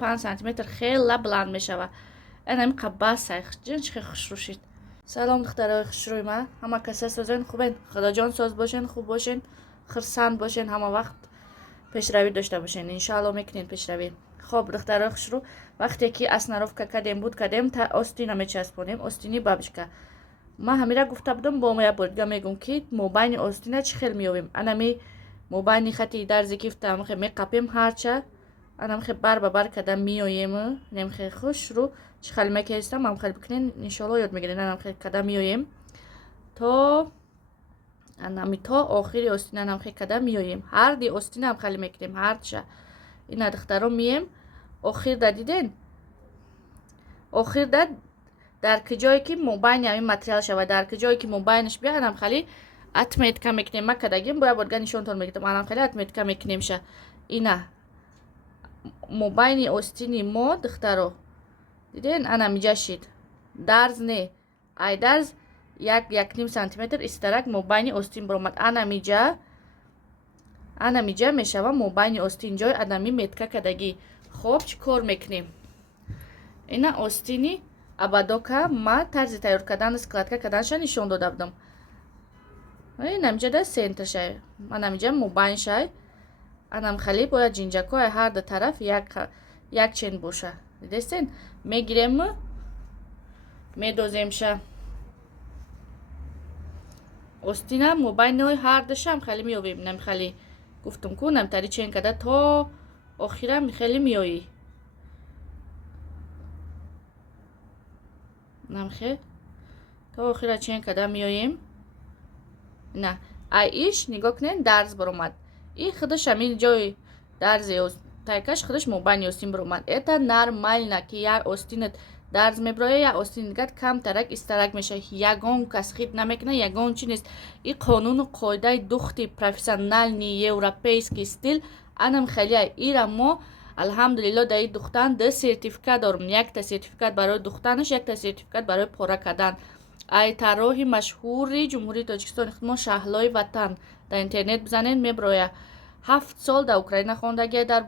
5 сантиметр хела бланд мешава. Анами қабасай ҷин чӣ хушрӯшид. салом духтарои хушрӯи ма, ҳама каса созен хубен, худоҷон соз бошен, хуб бошен, хирсанд бошен, ҳама вақт пешравӣ дошта бошен. Иншаалло мекунед пешравӣ. хоб духтарои хушрӯ, вақте ки аснаровка кадем буд кадем та остина мечаспонем, остини бабочка. ма ҳамира гуфта будам бо моя бурдга мегум ки мобайни остина чӣ хел меёвем. анами мобайни хати дарзи кифта мхе меқапем ҳарча анамхе бар ба бар када миёем немхе хушрӯ чӣ хали мекестам ам хали бикунен иншоалло ёд мегирен. анамхе када миёем то анами то охири остина анамхе када миёем. ҳарди остина ам хали мекунем ҳарча. ина духтаро мием охирда диден, охирда дар киҷое ки мобайни ҳамин материал шава, дар киҷое ки мобайниш бия анам хали отметка мекунем. ма кадагим боя бурга нишонтон мегирам. анам хали отметка мекунем ша. ина мобайни остини мо духтаро диден анамиҷа шид. дарз не ай дарз 1-1.5 сантиметр истарак мобайни остин биромад. анамиҷа мешава мобайни остин ҷой адами метка кадагӣ. хоб чӣ кор мекунем? ина остини абадока ма тарзи тайёр кардан складка карданша нишон дода будам. инамиҷа да сентр шай, анамиҷа мобайн шай. анам хали бояд ҷинҷакҳои ҳар ду тараф як чен боша. дидестен мегирем медоземша остина мобайнои ҳар душам хали меёбем. нам хали гуфтум ку нам тари чен када то охира михели миёӣ. намхе то охира чен када миёем. на ай иш нигоҳ кунен дарз биромад. и худаш ҳамин ҷои дарзи тайкаш худаш мобайни остин биромад. это нормально ки як остинат дарз мебироя як остин дигар камтарак истарак меша. ягон кас хит намекуна, ягон чи нест. и қонуну қоидаи духти профессиональни европейский стил анам хелия. ира мо алҳамдулилло дар ин духтан ду сертификат дорем. якта сертификат барои духтанаш, якта сертификат барои пора кардан. ай тарроҳи машҳури ҷумҳурии Тоҷикистони худ мо Шаҳлои ватан дар интернет бизанен мебироя. 7 сол дар Украина хондагӣ, дар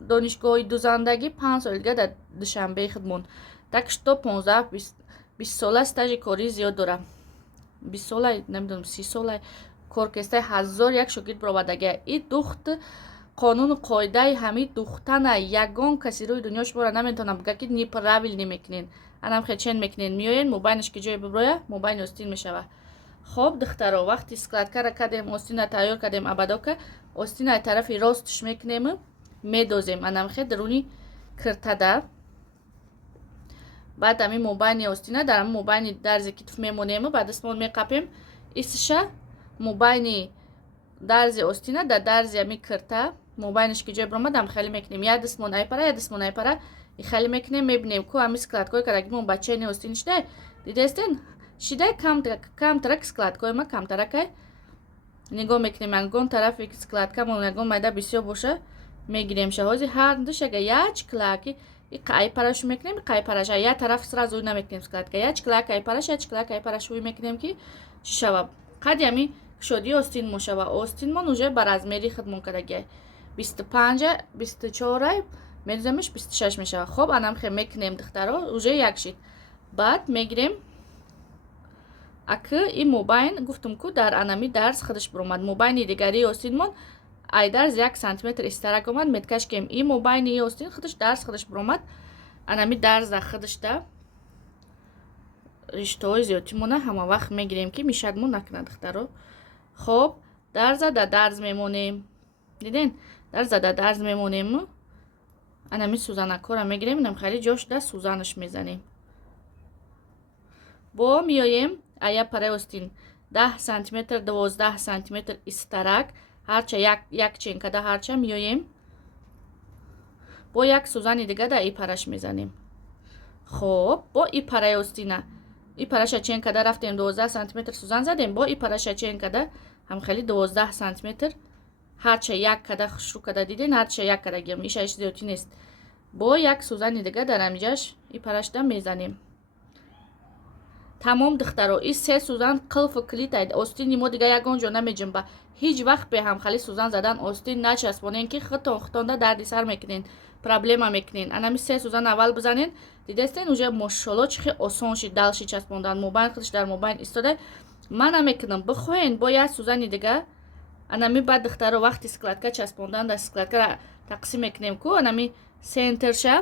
донишгоҳи дузандагӣ 5 сол дига дар Душанбеи худ монд. так что 15-20 сола стажи кори зиёд дорам. 20 сола намедонам 30 сола кор кестай 1001 шогирд бировардагӣ. и духт қонуну қоидаи ҳамин духтана ягон каси рӯи дунё шуморо наметавонад бигӯяд ки неправилни мекунен. анам хечен мекунен миёен мобайнаш ки ҷое биброя мобайни остин мешава. хоб духтаро вақти складкара кадем остина тайёр кадем абадока остина тарафи ростиш мекунем медозем. анам хе даруни киртада баъд ами мобайни остина дар мобайни дарзи китф мемонем ба дастмон меқапем. исша мобайни дарзи остина дар дарзи ами кирта мобайниш ки ҷое биромад ам хали мекунем. як дастмон айпара як дастмон айпара и хали мекунем мебинем ку ами складкои кадагимон бачаи остин шидай дидестен шидай камтарак складкои ма камтаракай нигоҳ мекунем ягон тарафи складкамон ягон майда бисёр боша мегирем шаҳози ҳар душага ячклаки и айпарашу мекунем. айпараша як тараф сразу намекунем складка ячклак айпарашу мекунем ки чӣ шава қади ами шоди остин мо шава. остинмон уже ба размери худмон кадагӣ 25 24 медоземш 26 мешава. хоб анам хе мекунем духтаро уже як шид. баъд мегирем аки и мобайн гуфтум ку дар анами дарз худаш биромад. мобайни дигари остинмон ай дарз 1 сантиметр истарак омад меткаш кем. и мобайни остин худаш дарз худаш биромад. анами дарза худашда риштаҳои зиёдтимона ҳама вақт мегирем ки мишадмон накунад духтаро. хоб дарза да дарз мемонем. диден дарза да дарз мемонем. анами сӯзанакора мегирем инам хали ҷош да сӯзанаш мезанем. бо миёем ая параи остин 10 сантиметр 12 сантиметр истарак ҳарча як чен када ҳарча миёем. бо як сӯзани дига да ипараш мезанем. хоб бо ипараи остина ипараша чен када рафтем 12 сантиметр сӯзан задем. бо ипараша чен када ҳамхали 12 сантиметр ҳарча як када хушрӯ када диден ҳарча як када гирем ишаш зиёдтӣ нест. бо як сӯзани дига дар амиҷаш ипарашда мезанем. тамом духтаро ин се сӯзан қилфу килитаид остини мо дига ягон ҷо намеҷинба ҳеҷ вақт беҳам хали сӯзан задан остин начаспонен ки хитонда дарди сар мекунен проблема мекунен анами се сӯзан аввал бизанен дидестен уже мошалло чихе осон шид далши часпондан мобайн худш дар мобайн истода ман намекунам бихоҳен бо як сӯзани дига анами баъд духтаро вақти складка часпондан дар складка тақсим мекунем ку анами сентерша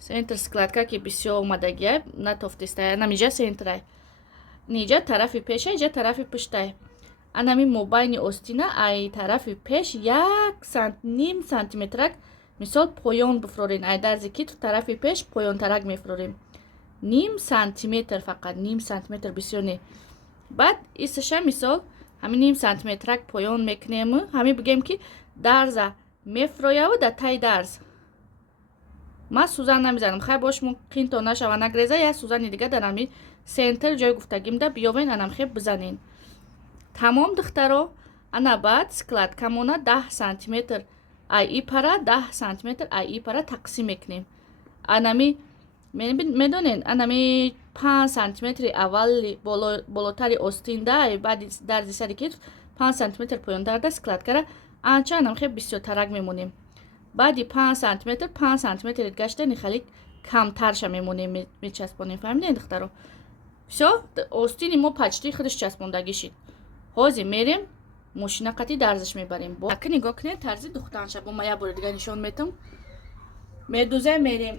сентр складка ки бисёр омадагия натофтистай анамиҷа сентрай ниҷа тарафи пеша иҷа тарафи пуштай анами мобайни остина ай тарафи пеш ним сантиметрак мисол поён бифурорен ай дарзи китф тарафи пеш поёнтарак мефурорем ним сантиметр фақат ним сантиметр бисёр не баъд исаша мисол ҳамин ним сантиметрак поён мекунем ҳамин бигем ки дарза мефуроява да тай дарз ман сӯзан намезанам хай бош мумкинто нашава нагреза як сӯзани дига дар ҳамин сентр ҷои гуфтагимда биёвен анамхеб бизанен тамом духтаро ана баъд складкамона 10 сантиметр ай ипара 10 сантиметр ай ипара тақсим мекунем анами медонен анами 5 сантиметри аввали болотари остинда баъди дарзи сари китф 5 сантиметр поёнтарда складкара анча анамхеб бисёртарак мемонем баъди 5 сантиметр гашта нихали камтарша мемонем мечаспонем фаҳмидем духтаро всё остини мо почти худаш часпондагӣ шид ҳозир мерем мошина қати дарзиш мебарем ака нигоҳ кунед тарзи духтанша бо ма як бори дига нишон метам медуза мерем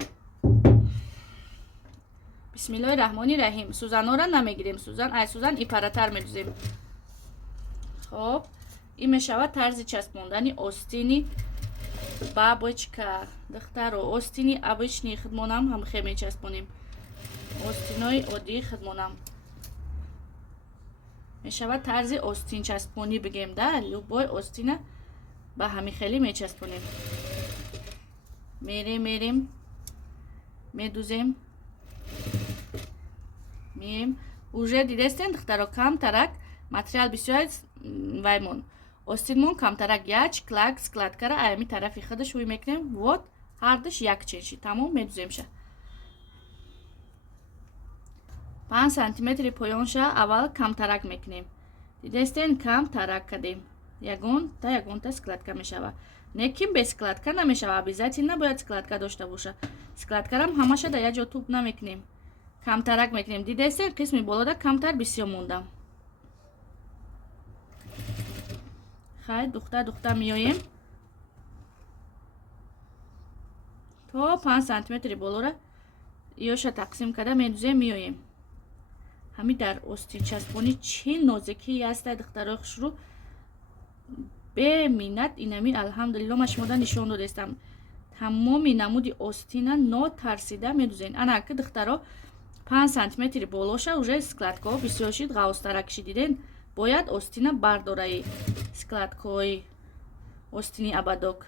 бисмиллоҳи раҳмони раҳим сӯзанора намегирем сӯзан ипаратар медузем хоб ин мешавад тарзи часпондани остини бабочка духтаро остини обычни хидмонам ҳамхе мечаспонем остинои оддии хидмонам мешавад тарзи остинчаспонӣ бигем да любой остина ба ҳамин хели мечаспонем мерем медузем мем уже дидестен духтаро камтарак материал бисёр ваймон остинмон камтарак яч клак складкара аями тарафи худаш ӯй мекунем вот ҳардаш як ченши тамом медуземша 5 сантиметри поёнша аввал камтарак мекунем дидестен камтарак кардем ягонта складка мешава некин без складка намешава обязательно бояд складка дошта боша складкарам ҳамаша да як ҷо туб намекунем камтарак мекунем дидестен қисми болода камтар бисёр мондам хай духта меоем то 5 сантиметри болора ёша тақсим карда медузем меоем ҳамин дар остинчаспонӣ чӣ нозикӣ ҳастай духтарои хушрӯ беминнат инами алҳамдулилло ма шумода нишон додестам тамоми намуди остина нотарсида медузен ана ки духтаро 5 сантиметри болоша уже складкаҳо бисёр шид ғавзтарак шидиден бояд остина бардораи складкаҳои остини абадок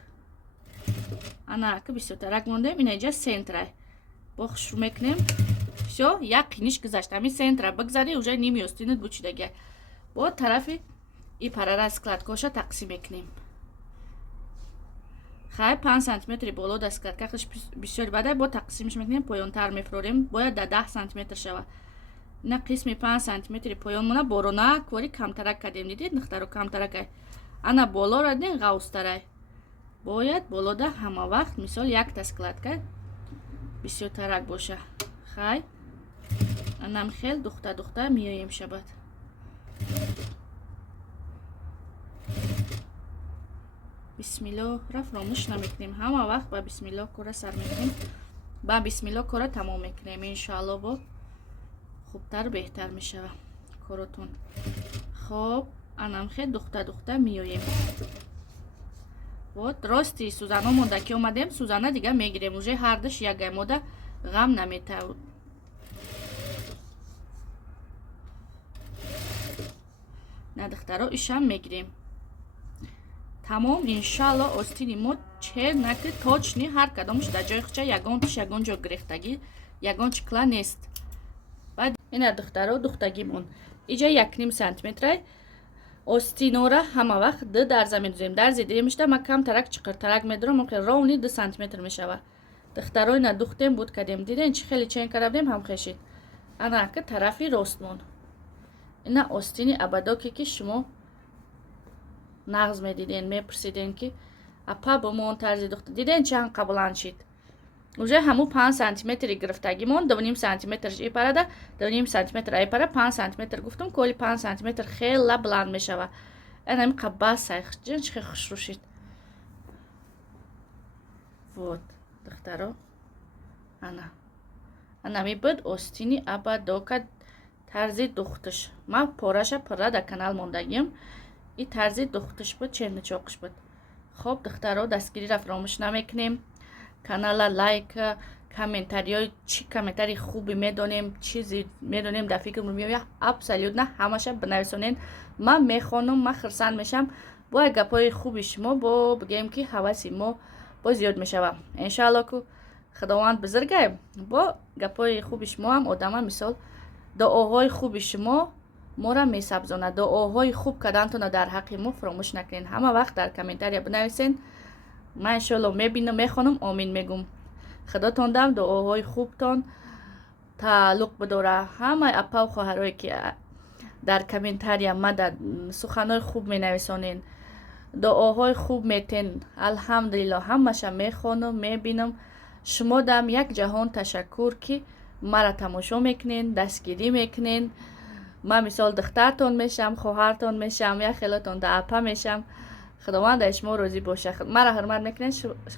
ана ки бисёртарак мондем ина иҷа сентрай бо хушрӯ мекунем всё як қиниш гузашт ҳамин сентра бигзари уже ними остинат бучидагия бо тарафи ипарара складкаҳоша тақсим мекунем хай 5 сантиметри боло да складка худш бисёр бадай бо тақсимш мекунем поёнтар мефурорем бояд да 10 сантиметр шава ина қисми 5 сантиметри поён мона борона кори камтарак кардем дидед духтаро камтаракай ана болора диден ғавзтарай бояд болода ҳама вақт мисол якта складка бисёртарак боша хай анам хел духта меоем шабад бисмиллоҳ ра фаромӯш намекунем ҳама вақт ба бисмиллоҳ кора сар мекунем ба бисмиллоҳ кора тамом мекунем иншоалло бо хубтар беҳтар мешава коротон хоб анам хел духта меоем вот рости сӯзано монда ки омадем сӯзана дига мегирем уже ҳардаш якгай мода ғам наметавад на духтаро ишам мегирем тамом иншалло остини мо чер наки точни ҳар кадомаш дар ҷои хуча ягон тиш ягон ҷо гирехтагӣ ягон чикла нест баъд ина духтаро духтагимон иҷа 1 сантиметрай остинора ҳама вақт 2 дарза медузем дарзи демишта ма камтарак чиқиртарак медурам ровни 2 сантиметр мешава духтаро ина духтем буд кардем диден чӣ хеле чен карда будем ҳам хешид انا که طرفی راستمون. اینا آستین ابدا که شما نغز میدیدین میپرسیدین که اپا بمون طرز دختر دیدین چند قبلان شید. уже همو 5 سانتی متری گرفتگیمون 2.5 سانتی مترش ای پره 2.5 سانتی متر ای پره 5 سانتی متر گفتم کلی 5 سانتی متر خیلی بلند میشوه. انا می قبا سایخ جنش خیلی خوش روشید. вот دخترو انا می بود آستینی ابدا که طرز دختش ما پارش پره در کانال موندگیم این طرز دختش بود چند چاقش بود. خب دخترو دستگیری را فراموش نمیکنیم. کانال لایک کامنتاری چی کامنتاری خوبی میدونیم چیزی میدونیم در فکر میام ابسولوت نه همش بنویسونین من میخونم من خرسند میشم با گپای خوبی شما با بگیم که حواسی ما با زیاد میشوم ان شاء الله که خداوند بزرگه با گپای خوبی شما هم آدم مثال دعاهای خوبی شما ما را میسبزونه. دعاهای خوب کردنتون در حق ما فراموش نکنین. همه وقت در کامنتاری بنویسین من ان شاء الله میبینم میخونم آمین میگم. خداتون دم دعاهای خوبتون تعلق بداره. همه اپا و خواهرایی که در کامنتاری ما در سخنای خوب می نویسونین دعاهای خوب میتین الحمدلله همش میخونم میبینم. شما دم یک جهان تشکر که مرا تماشا میکنین دستگیری میکنین. من مثال دخترتون میشم خواهرتون میشم یا خیلتون در اپا میشم. خداوند شما روزی باشه. مرا حرمت میکنین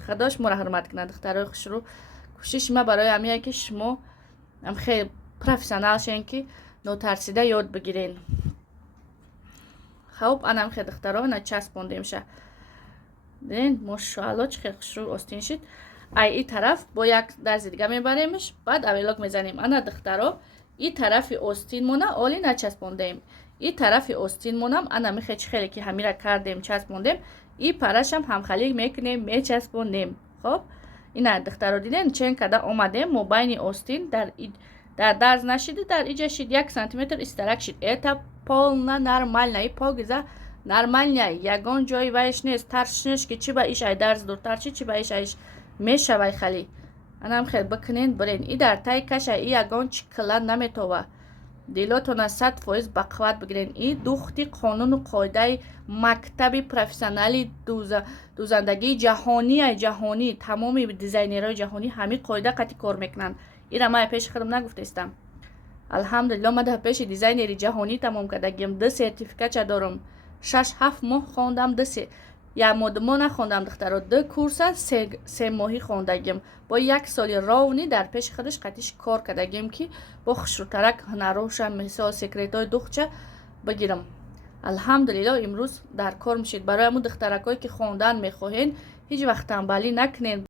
خداش مرا حرمت کنه. دخترای خوش رو کوشش ما برای همیه که شما هم خیلی پروفسیونال شین که نوترسیده یاد بگیرین. خب انم خیلی دخترها نه چسبونده میشه. دیدین ماشاءالله چه خیلی خوش رو آستین شد. ای طرف با یک درز دیگه میبریمش بعد اویلاک میزنیم. انا دخترها این طرف آستین مونه عالی نچسبونده ایم. این طرف آستین مونم انا میخواد خیلی که همیرا کردیم چسبوندیم این پرش هم خالی میکنیم میچسبونیم. خب اینا دخترها دیدین چند کده اومده مبین آستین در درز نشید در اینجا شید 1 سانتی متر استرک شید. ایتا полно нормально ای پاگزه نرمال یگان جای وایش نیست ترش نیست که چی با ایش ای درز دورتر چی با ایش میشوی خالی. انم خیلی بکنین برین ای در تای کش ای یگان چی کلا نمیتوه دیلاتون 100% بقوت بگیرین. این دختی قانون و قاعده مکتب پروفسیونالی دوزندگی جهانی تمام دیزاینرهای جهانی همین قاعده قطعی کار میکنن. این را ما پیش خودم نگفته استم. الحمدلله ما در پیش دیزاینری جهانی تمام کردگیم 2 سرتیفیکت دارم 6-7 ماه خواندم 2 یا ماه نخوندم دخترها 2 کورس 3 ماهی خواندگیم با 1 سال راونی در پیش خودش قطعیش کار کردگیم که با خوشروترک هنروشم مثال سکرتای دختچه بگیرم. الحمدلله امروز در کار میشید. برای همون دخترکایی که خواندن میخواهین هیچ وقت تنبلی نکنین.